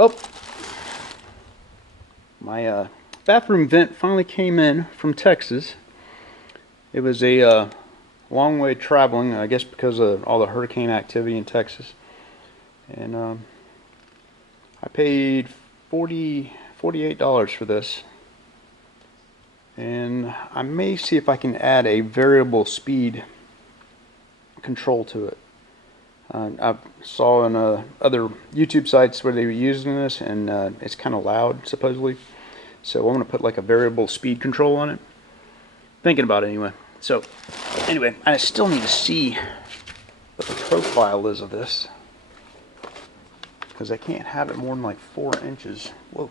Oh, my bathroom vent finally came in from Texas. It was a long way traveling, I guess because of all the hurricane activity in Texas. And I paid $48 for this. And I may see if I can add a variable speed control to it. I saw on other YouTube sites where they were using this, and it's kind of loud supposedly. So I'm going to put like a variable speed control on it. Thinking about it anyway. So anyway, I still need to see what the profile is of this, because I can't have it more than like 4 inches. Whoa.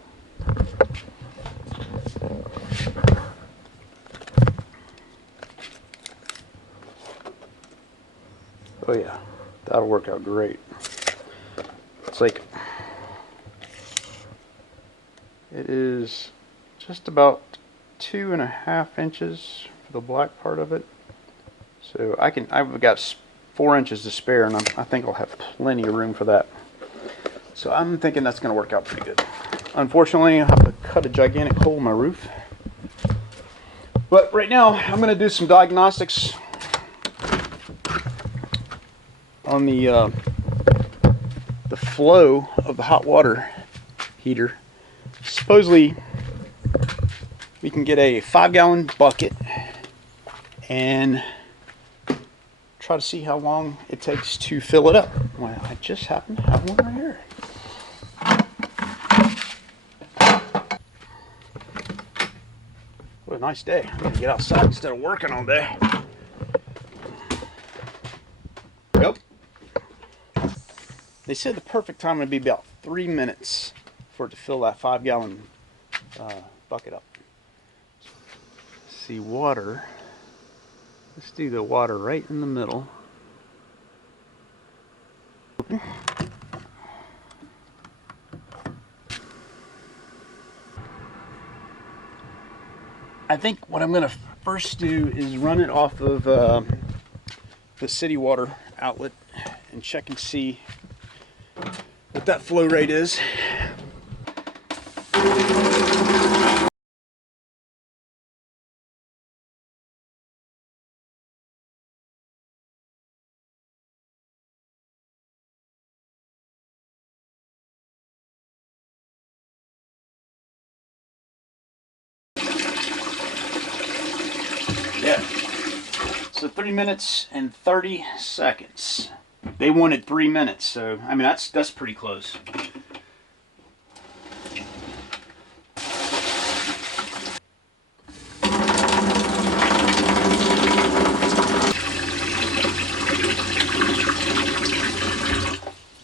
Oh yeah, that'll work out great. It's like, it is just about 2.5 inches for the black part of it. So I've got 4 inches to spare, and I think I'll have plenty of room for that. So I'm thinking that's going to work out pretty good. Unfortunately, I'll have to cut a gigantic hole in my roof. But right now, I'm going to do some diagnostics on the flow of the hot water heater. Supposedly, we can get a 5-gallon bucket and try to see how long it takes to fill it up. Well, I just happen to have one right here. What a nice day. I'm gonna get outside instead of working all day. Yep. They said the perfect time would be about 3 minutes for it to fill that 5-gallon bucket up. Let's see, water. Let's do the water right in the middle. I think what I'm going to first do is run it off of the city water outlet and check and see what that flow rate is. Yeah. So 3 minutes and 30 seconds. They wanted 3 minutes, so I mean that's pretty close.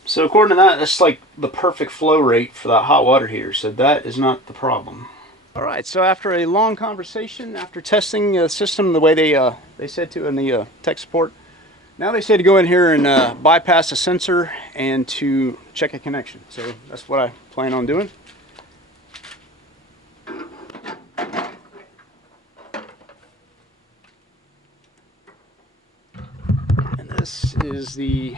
So according to that, that's like the perfect flow rate for that hot water heater. So that is not the problem. All right, so after a long conversation, after testing the system the way they said to in the tech support, now they say to go in here and bypass a sensor and to check a connection. So that's what I plan on doing. And this is the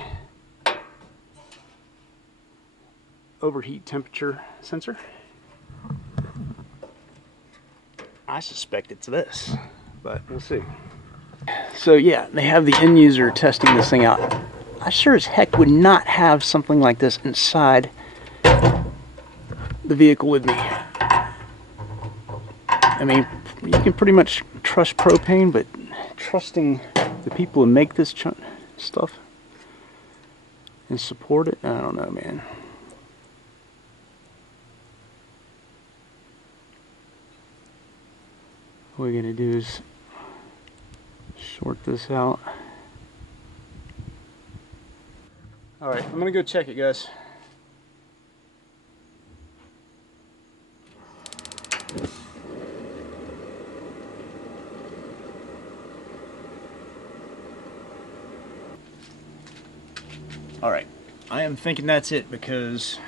overheat temperature sensor. I suspect it's this, but we'll see. So yeah, they have the end user testing this thing out. I sure as heck would not have something like this inside the vehicle with me. I mean, you can pretty much trust propane, but trusting the people who make this stuff and support it, I don't know, man. What we're gonna do is short this out. All right, I'm gonna go check it, guys. All right, I am thinking that's it because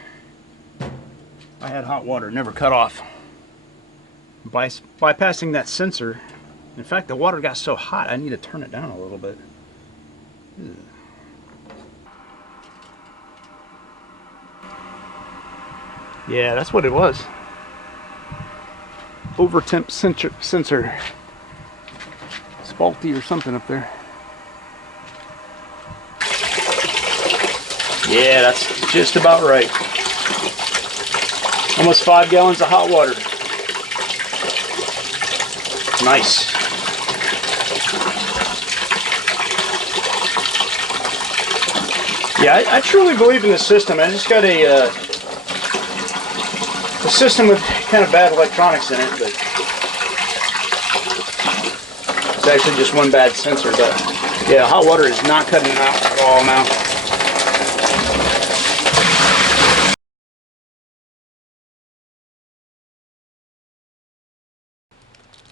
I had hot water, never cut off. By bypassing that sensor, in fact, the water got so hot I need to turn it down a little bit. Yeah, that's what it was. Over temp sensor. It's faulty or something up there. Yeah, that's just about right. Almost 5 gallons of hot water. Nice. Yeah, I truly believe in this system. I just got a system with kind of bad electronics in it, but it's actually just one bad sensor. But yeah, hot water is not cutting it out at all now.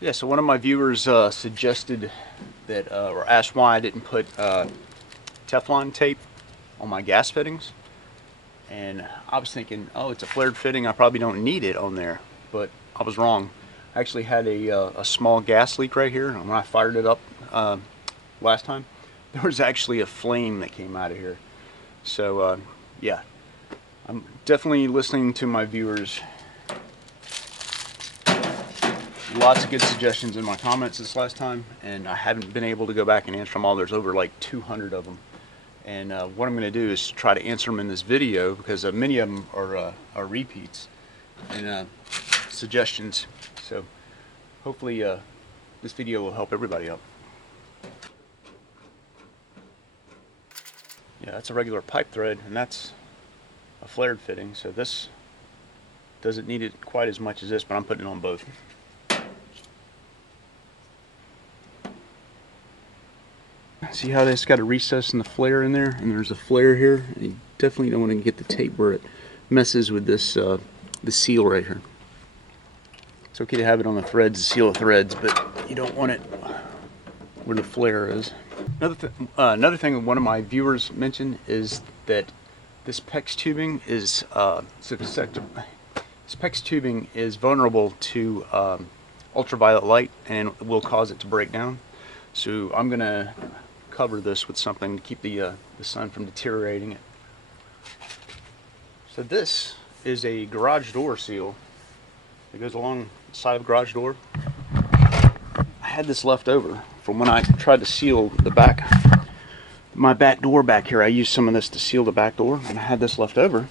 Yeah, so one of my viewers suggested that, or asked why I didn't put Teflon tape on my gas fittings. And I was thinking, oh, it's a flared fitting, I probably don't need it on there. But I was wrong. I actually had a small gas leak right here, and when I fired it up last time, there was actually a flame that came out of here. So yeah, I'm definitely listening to my viewers. Lots of good suggestions in my comments this last time, and I haven't been able to go back and answer them all. There's over like 200 of them. And what I'm going to do is try to answer them in this video, because many of them are repeats and suggestions. So hopefully this video will help everybody out. Yeah, that's a regular pipe thread, and that's a flared fitting. So this doesn't need it quite as much as this, but I'm putting it on both. See how this got a recess in the flare in there, and there's a flare here. You definitely don't want to get the tape where it messes with this the seal right here. It's okay to have it on the threads to seal the threads, but you don't want it where the flare is. Another thing one of my viewers mentioned is that this PEX tubing is vulnerable to ultraviolet light and will cause it to break down. So I'm gonna cover this with something to keep the sun from deteriorating it. So this is a garage door seal that goes along the side of the garage door. I had this left over from when I tried to seal the back, my back door back here. I used some of this to seal the back door, and I had this left over.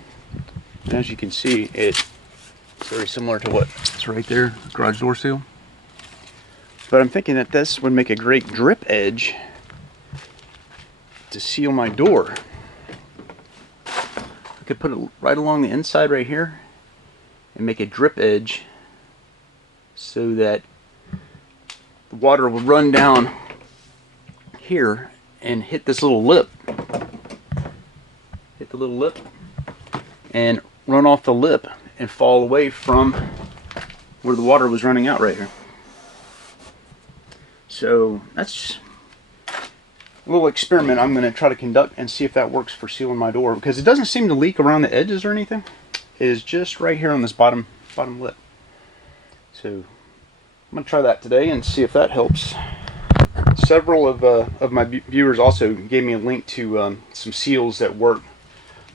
And as you can see, it's very similar to what is right there, garage door seal. But I'm thinking that this would make a great drip edge to seal my door. I could put it right along the inside right here and make a drip edge so that the water will run down here and hit this little lip. Hit the little lip and run off the lip and fall away from where the water was running out right here. So that's a little experiment I'm going to try to conduct and see if that works for sealing my door, because it doesn't seem to leak around the edges or anything. It is just right here on this bottom lip. So I'm going to try that today and see if that helps. Several of my viewers also gave me a link to some seals that work.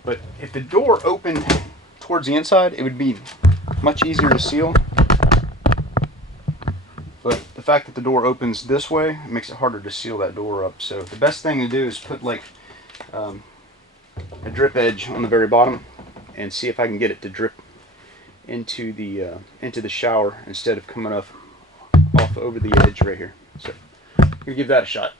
But if the door opened towards the inside, it would be much easier to seal. But the fact that the door opens this way, it makes it harder to seal that door up. So the best thing to do is put like a drip edge on the very bottom and see if I can get it to drip into the shower instead of coming off over the edge right here. So I'm gonna give that a shot.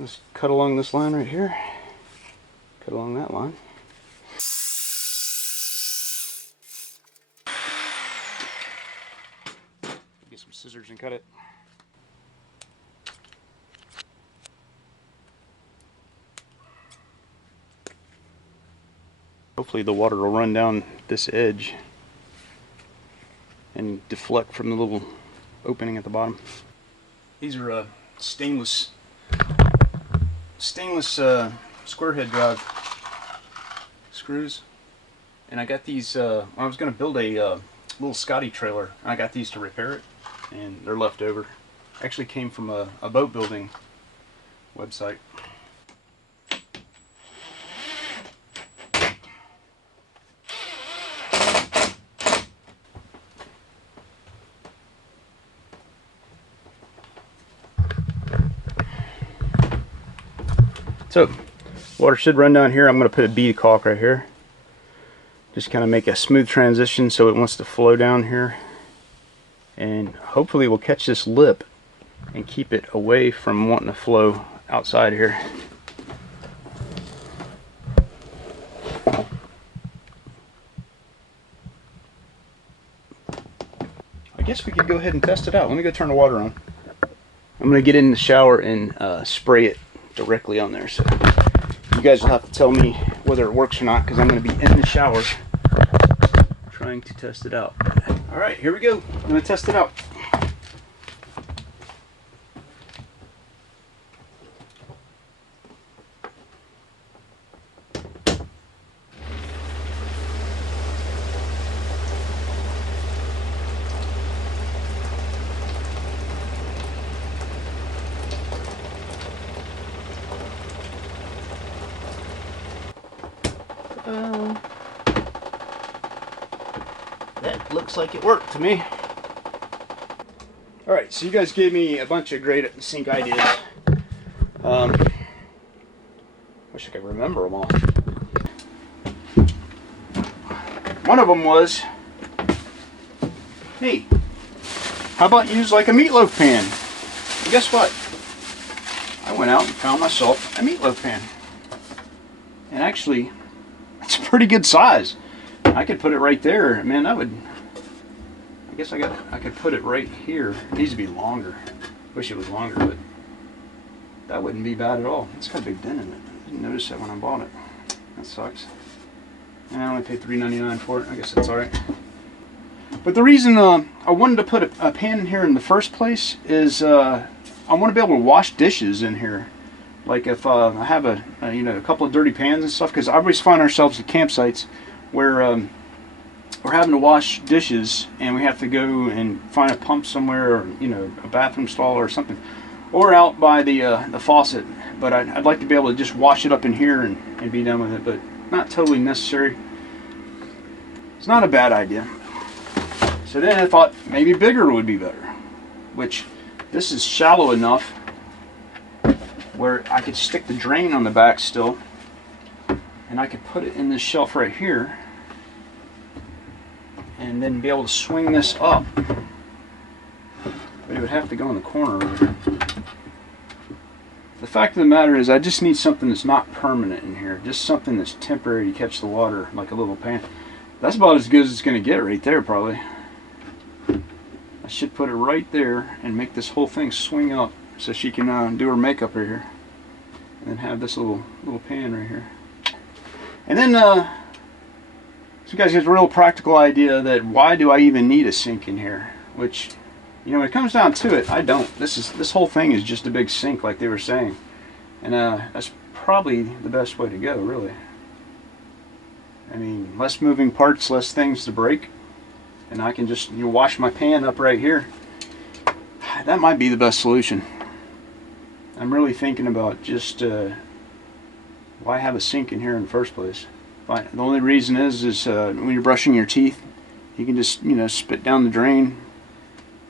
Let's cut along this line right here. Cut along that line. Get some scissors and cut it. Hopefully the water will run down this edge and deflect from the little opening at the bottom. These are stainless square head drive screws, and I got these I was going to build a little Scotty trailer, and I got these to repair it, and they're left over. Actually came from a boat building website. So, water should run down here. I'm going to put a bead of caulk right here. Just kind of make a smooth transition so it wants to flow down here. And hopefully we'll catch this lip and keep it away from wanting to flow outside here. I guess we could go ahead and test it out. Let me go turn the water on. I'm going to get in the shower and spray it directly on there. So you guys will have to tell me whether it works or not, because I'm going to be in the shower trying to test it out. All right, here we go. I'm going to test it out. That looks like it worked to me. Alright, so you guys gave me a bunch of great sink ideas. Wish I could remember them all. One of them was, hey, how about use like a meatloaf pan? And guess what? I went out and found myself a meatloaf pan. And actually, it's a pretty good size. I could put it right there. Man, that would, I guess I could put it right here. It needs to be longer. Wish it was longer, but that wouldn't be bad at all. It's got a big dent in it. I didn't notice that when I bought it. That sucks. And I only paid $3.99 for it. I guess that's alright. But the reason I wanted to put a pan in here in the first place is I want to be able to wash dishes in here. Like if I have a couple of dirty pans and stuff, because I always find ourselves at campsites where we're having to wash dishes and we have to go and find a pump somewhere, or a bathroom stall or something, or out by the faucet. But I'd like to be able to just wash it up in here and be done with it, but not totally necessary. It's not a bad idea. So then I thought maybe bigger would be better, which this is shallow enough where I could stick the drain on the back still, and I could put it in this shelf right here and then be able to swing this up. But it would have to go in the corner over here. The fact of the matter is I just need something that's not permanent in here, just something that's temporary to catch the water, like a little pan. That's about as good as it's going to get right there, probably. I should put it right there and make this whole thing swing up so she can do her makeup right here, and then have this little pan right here. And then so you guys get a real practical idea that why do I even need a sink in here? Which, when it comes down to it, I don't. This whole thing is just a big sink, like they were saying, and that's probably the best way to go, really. I mean, less moving parts, less things to break, and I can just wash my pan up right here. That might be the best solution. I'm really thinking about just why have a sink in here in the first place. The only reason is when you're brushing your teeth, you can just spit down the drain.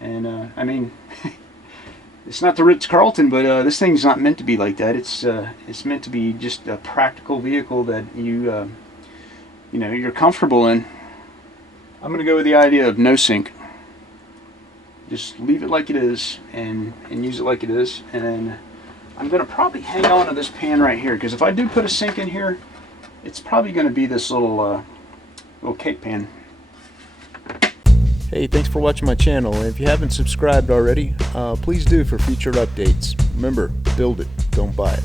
And I mean, it's not the Ritz-Carlton, but this thing's not meant to be like that. It's meant to be just a practical vehicle that you're comfortable in. I'm gonna go with the idea of no sink. Just leave it like it is and use it like it is. And I'm gonna probably hang on to this pan right here, because if I do put a sink in here, it's probably gonna be this little cake pan. Hey, thanks for watching my channel, and if you haven't subscribed already, please do for future updates. Remember, build it, don't buy it.